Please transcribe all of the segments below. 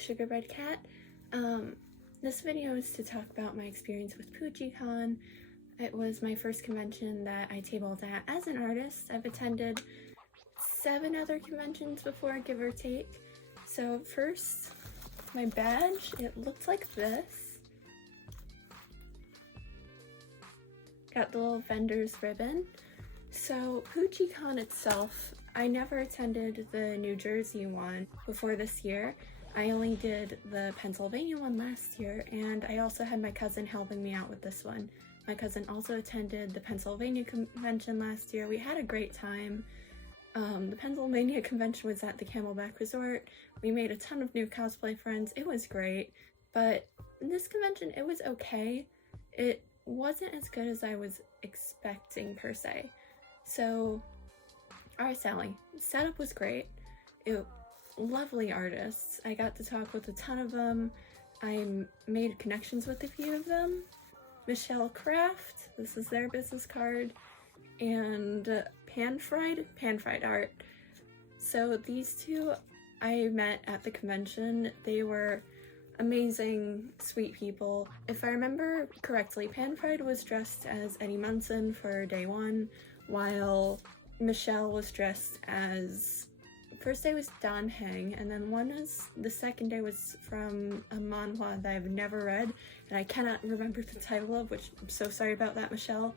Sugar Bread Cat. This video is to talk about my experience with Puchi Con. It was my first convention that I tabled at as an artist. I've attended 7 other conventions before, give or take. So first, my badge, it looked like this. Got the little vendor's ribbon. So Puchi Con itself, I never attended the New Jersey one before this year. I only did the Pennsylvania one last year, and I also had my cousin helping me out with this one. My cousin also attended the Pennsylvania convention last year. We had a great time. The Pennsylvania convention was at the Camelback Resort. We made a ton of new cosplay friends. It was great, but this convention, it was okay. It wasn't as good as I was expecting per se. So, alright Sally, setup was great. Lovely artists. I got to talk with a ton of them. I made connections with a few of them. Michelle Craft, this is their business card, and Pan-Fried Art. So these two I met at the convention. They were amazing, sweet people. If I remember correctly, Pan-Fried was dressed as Eddie Munson for day one, while Michelle was dressed as, first day was Dan Heng, and then the second day was from a manhwa that I've never read, and I cannot remember the title of, which I'm so sorry about that, Michelle.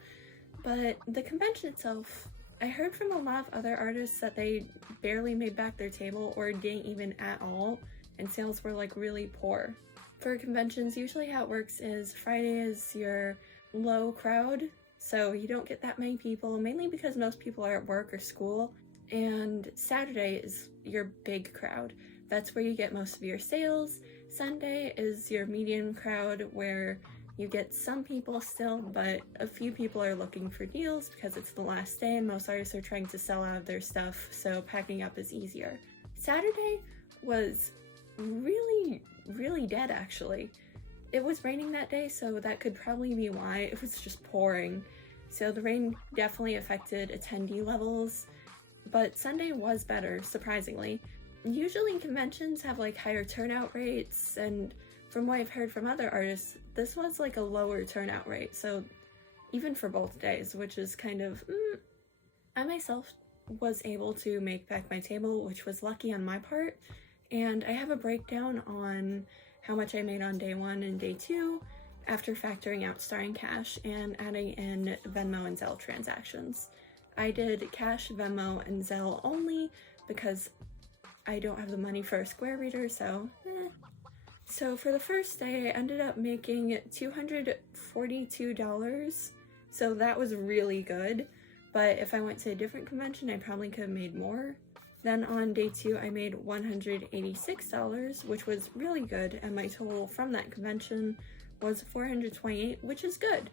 But the convention itself, I heard from a lot of other artists that they barely made back their table or didn't even at all, and sales were like really poor. For conventions, usually how it works is Friday is your low crowd, so you don't get that many people, mainly because most people are at work or school, and Saturday is your big crowd. That's where you get most of your sales. Sunday is your medium crowd, where you get some people still, but a few people are looking for deals because it's the last day and most artists are trying to sell out of their stuff, so packing up is easier. Saturday was really dead, actually. It was raining that day, so that could probably be why. It was just pouring. So the rain definitely affected attendee levels, but Sunday was better, surprisingly. Usually conventions have like higher turnout rates, and from what I've heard from other artists, this was like a lower turnout rate, so even for both days, which is kind of, I myself was able to make back my table, which was lucky on my part, and I have a breakdown on how much I made on day 1 and day 2 after factoring out starting cash and adding in Venmo and Zelle transactions. I did cash, Venmo, and Zelle only because I don't have the money for a Square reader, so So for the first day, I ended up making $242, so that was really good, but if I went to a different convention, I probably could have made more. Then on day 2, I made $186, which was really good, and my total from that convention was $428, which is good.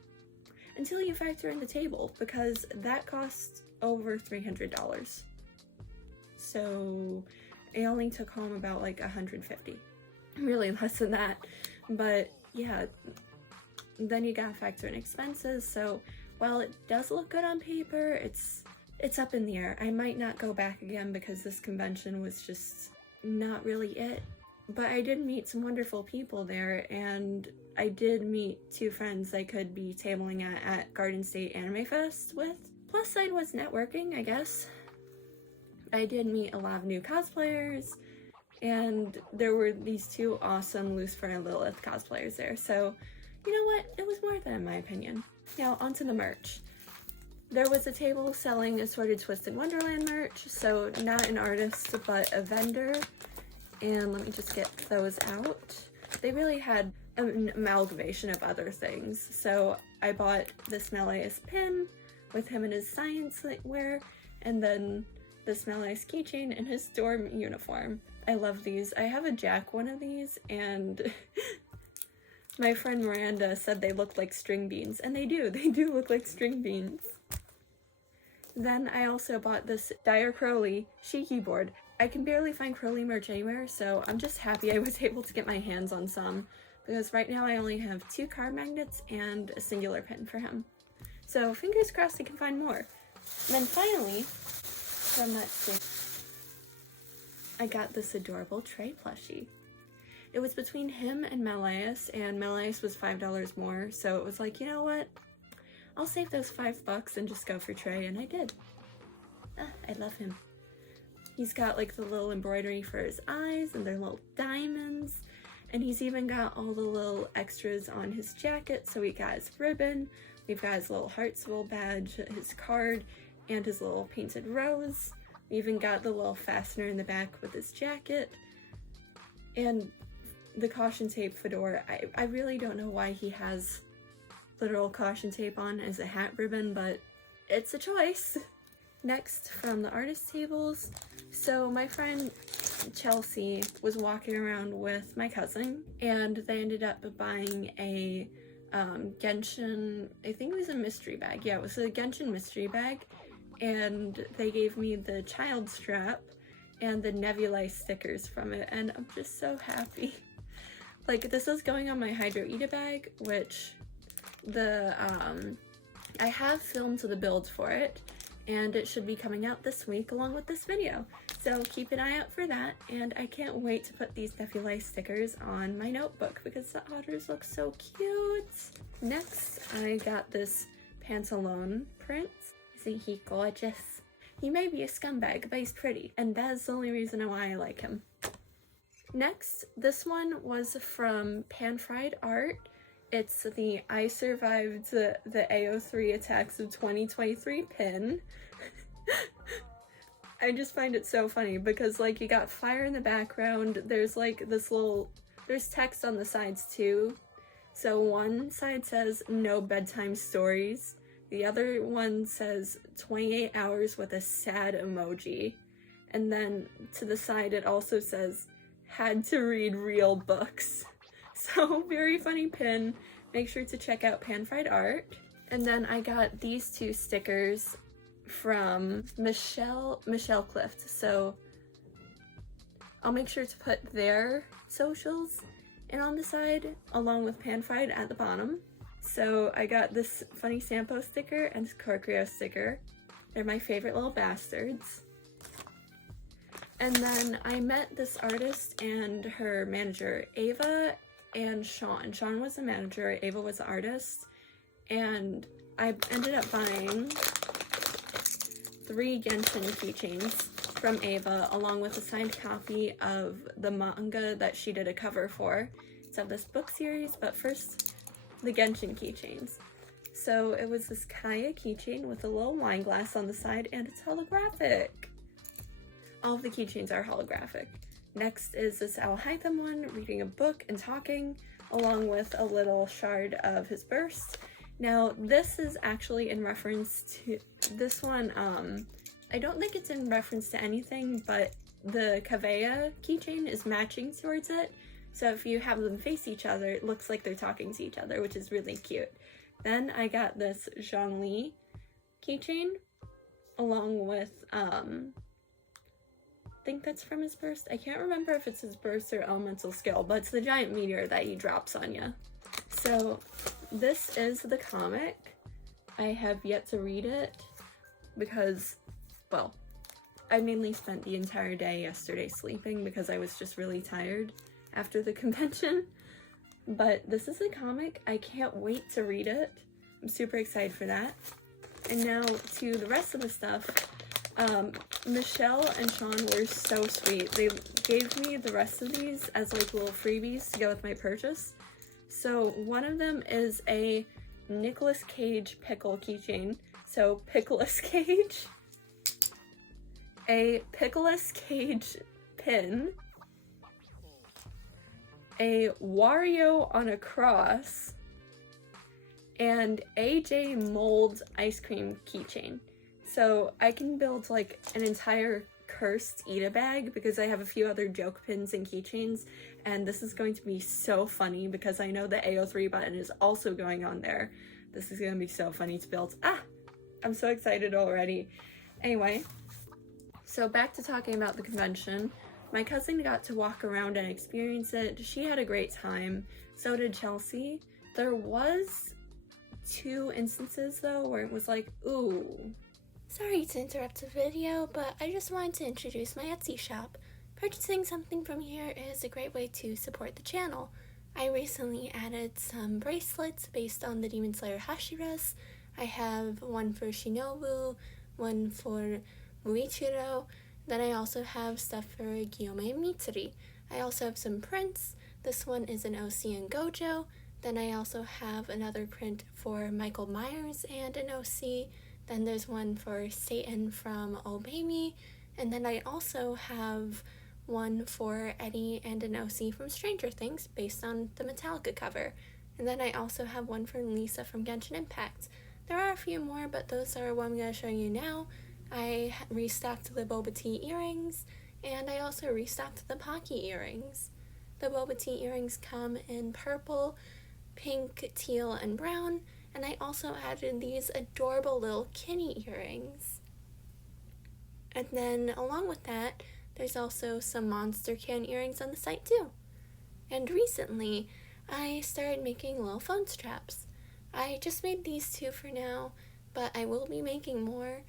Until you factor in the table, because that cost over $300. So I only took home about like $150. Really less than that. But yeah, then you gotta factor in expenses. So while it does look good on paper, it's up in the air. I might not go back again because this convention was just not really it. But I did meet some wonderful people there, and I did meet 2 friends I could be tabling at Garden State Anime Fest with. Plus side was networking, I guess. I did meet a lot of new cosplayers, and there were these 2 awesome Lucifer Lilith cosplayers there, so you know what? It was worth it in my opinion. Now onto the merch. There was a table selling assorted Twisted Wonderland merch, so not an artist but a vendor. And let me just get those out. They really had an amalgamation of other things. So I bought this Meleus pin with him in his science wear, and then this Meleus keychain in his dorm uniform. I love these. I have a Jack one of these, and my friend Miranda said they look like string beans, and they do look like string beans. Then I also bought this Dire Crowley Shiki board. I can barely find Crowley merch anywhere, so I'm just happy I was able to get my hands on some, because right now I only have 2 card magnets and a singular pin for him. So fingers crossed I can find more. And then finally, from that stick, I got this adorable Trey plushie. It was between him and Melias was $5 more, so it was like, you know what? I'll save those $5 and just go for Trey, and I did. I love him. He's got like the little embroidery for his eyes and their little diamonds, and he's even got all the little extras on his jacket. So we got his ribbon, we've got his little Hartsville badge, his card, and his little painted rose. We even got the little fastener in the back with his jacket, and the caution tape fedora. I really don't know why he has literal caution tape on as a hat ribbon, but it's a choice. Next, from the artist tables, so my friend Chelsea was walking around with my cousin, and they ended up buying a Genshin, I think it was a mystery bag. Yeah, it was a Genshin mystery bag, and they gave me the child strap and the Nebulite stickers from it, and I'm just so happy. Like, this is going on my Hydro Ida bag, which I have filmed the build for it, and it should be coming out this week along with this video. So keep an eye out for that, and I can't wait to put these Nebulite stickers on my notebook because the otters look so cute. Next, I got this Pantalone print. Isn't he gorgeous? He may be a scumbag, but he's pretty, and that's the only reason why I like him. Next, this one was from Pan Fried Art. It's the I Survived the AO3 Attacks of 2023 pin. I just find it so funny because, like, you got fire in the background, there's like there's text on the sides too. So one side says no bedtime stories, the other one says 28 hours with a sad emoji, and then to the side it also says had to read real books. So very funny pin. Make sure to check out Pan Fried Art. And then I got these two stickers from Michelle Clift. So I'll make sure to put their socials in on the side along with Pan Fried at the bottom. So I got this funny Sampo sticker and this Corcrio sticker. They're my favorite little bastards. And then I met this artist and her manager, Ava and Sean. Sean was the manager, Ava was the artist, and I ended up buying 3 Genshin keychains from Ava along with a signed copy of the manga that she did a cover for. It's of this book series, but first, the Genshin keychains. So it was this Kaya keychain with a little wine glass on the side, and it's holographic. All of the keychains are holographic. Next is this Alhaitham one, reading a book and talking, along with a little shard of his burst. Now, this is actually in reference to this one. I don't think it's in reference to anything, but the Kaveya keychain is matching towards it. So if you have them face each other, it looks like they're talking to each other, which is really cute. Then I got this Zhongli keychain, along with, I think that's from his burst. I can't remember if it's his burst or elemental skill, but it's the giant meteor that he drops on you. So this is the comic. I have yet to read it because, well, I mainly spent the entire day yesterday sleeping because I was just really tired after the convention. But this is the comic. I can't wait to read it. I'm super excited for that. And now to the rest of the stuff. Michelle and Sean were so sweet. They gave me the rest of these as like little freebies to go with my purchase. So one of them is a Nicolas Cage pickle keychain. So Pickles Cage. A Pickles Cage pin. A Wario on a cross. And AJ Mold ice cream keychain. So I can build like an entire cursed Ida bag because I have a few other joke pins and keychains, and this is going to be so funny because I know the AO3 button is also going on there. This is going to be so funny to build. I'm so excited already. Anyway, so back to talking about the convention. My cousin got to walk around and experience it. She had a great time. So did Chelsea. There was 2 instances though where it was like, ooh. Sorry to interrupt the video, but I just wanted to introduce my Etsy shop. Purchasing something from here is a great way to support the channel. I recently added some bracelets based on the Demon Slayer Hashiras. I have one for Shinobu, one for Muichiro, then I also have stuff for Gyome Mitsuri. I also have some prints. This one is an OC and Gojo. Then I also have another print for Michael Myers and an OC. Then there's one for Satan from Obey Me. And then I also have one for Eddie and an OC from Stranger Things based on the Metallica cover. And then I also have one for Lisa from Genshin Impact. There are a few more, but those are what I'm going to show you now. I restocked the boba tea earrings, and I also restocked the Pocky earrings. The boba tea earrings come in purple, pink, teal, and brown, and I also added these adorable little Kinney earrings. And then along with that, there's also some monster can earrings on the site too. And recently, I started making little phone straps. I just made these two for now, but I will be making more.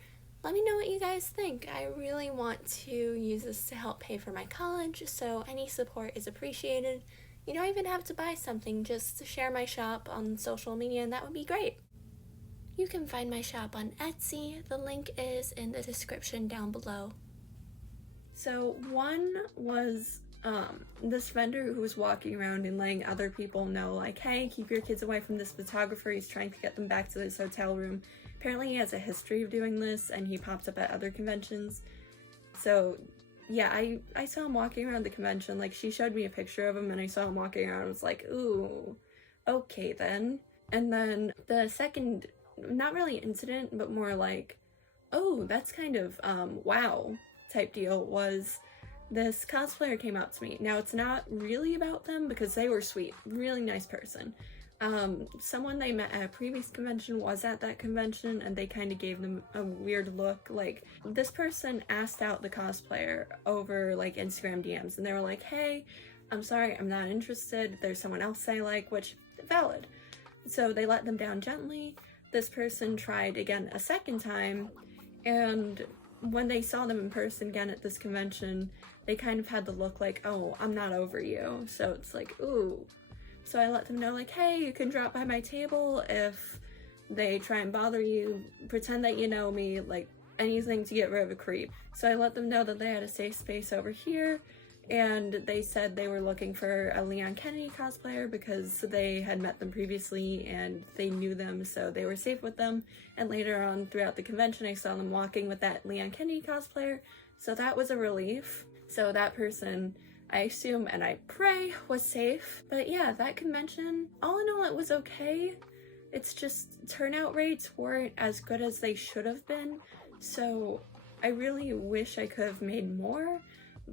Let me know what you guys think. I really want to use this to help pay for my college, so any support is appreciated. You don't even have to buy something, just share my shop on social media and that would be great. You can find my shop on Etsy. The link is in the description down below. So one was this vendor who was walking around and letting other people know, like, hey, keep your kids away from this photographer. He's trying to get them back to this hotel room. Apparently he has a history of doing this, and he pops up at other conventions. So yeah, I saw him walking around the convention. Like, she showed me a picture of him, and I saw him walking around. I was like, ooh, okay then. And then the second, not really incident, but more like, oh, that's kind of wow type deal, was this cosplayer came up to me. Now, it's not really about them because they were sweet, really nice person. Someone they met at a previous convention was at that convention, and they kind of gave them a weird look. Like, this person asked out the cosplayer over like Instagram DMs, and they were like, hey, I'm sorry, I'm not interested, there's someone else I like, which, valid. So they let them down gently. This person tried again a second time, and when they saw them in person again at this convention, they kind of had the look like, oh, I'm not over you. So it's like, ooh. So I let them know, like, hey, you can drop by my table if they try and bother you, pretend that you know me, like anything to get rid of a creep. So I let them know that they had a safe space over here, and they said they were looking for a Leon Kennedy cosplayer because they had met them previously and they knew them, so they were safe with them. And later on throughout the convention, I saw them walking with that Leon Kennedy cosplayer, so that was a relief. So that person, I assume and I pray, was safe. But yeah, that convention, all in all, it was okay. It's just turnout rates weren't as good as they should have been, so I really wish I could have made more.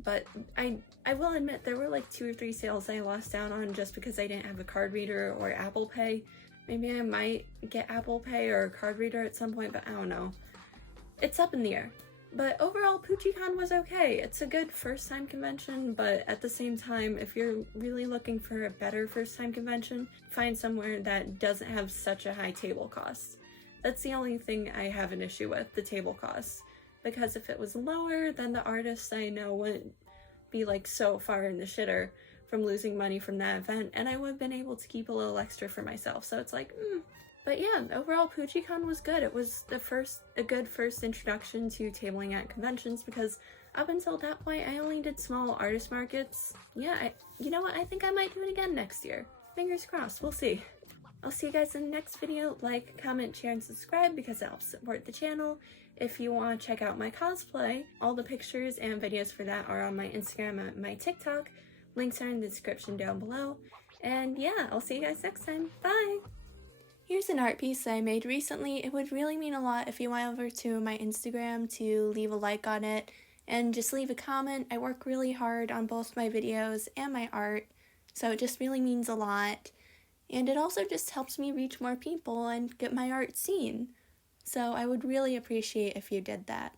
But I will admit there were like 2 or 3 sales I lost out on just because I didn't have a card reader or Apple Pay. Maybe I might get Apple Pay or a card reader at some point, but I don't know. It's up in the air. But overall, Puchi Con was okay. It's a good first-time convention, but at the same time, if you're really looking for a better first-time convention, find somewhere that doesn't have such a high table cost. That's the only thing I have an issue with, the table costs. Because if it was lower, then the artists I know wouldn't be like so far in the shitter from losing money from that event, and I would have been able to keep a little extra for myself. So it's like, But yeah, overall, Puchi Con was good. It was a good first introduction to tabling at conventions, because up until that point, I only did small artist markets. Yeah, you know what? I think I might do it again next year. Fingers crossed, we'll see. I'll see you guys in the next video. Like, comment, share, and subscribe because it helps support the channel. If you want to check out my cosplay, all the pictures and videos for that are on my Instagram and my TikTok. Links are in the description down below. And yeah, I'll see you guys next time. Bye! Here's an art piece that I made recently. It would really mean a lot if you went over to my Instagram to leave a like on it and just leave a comment. I work really hard on both my videos and my art, so it just really means a lot. And it also just helps me reach more people and get my art seen. So I would really appreciate if you did that.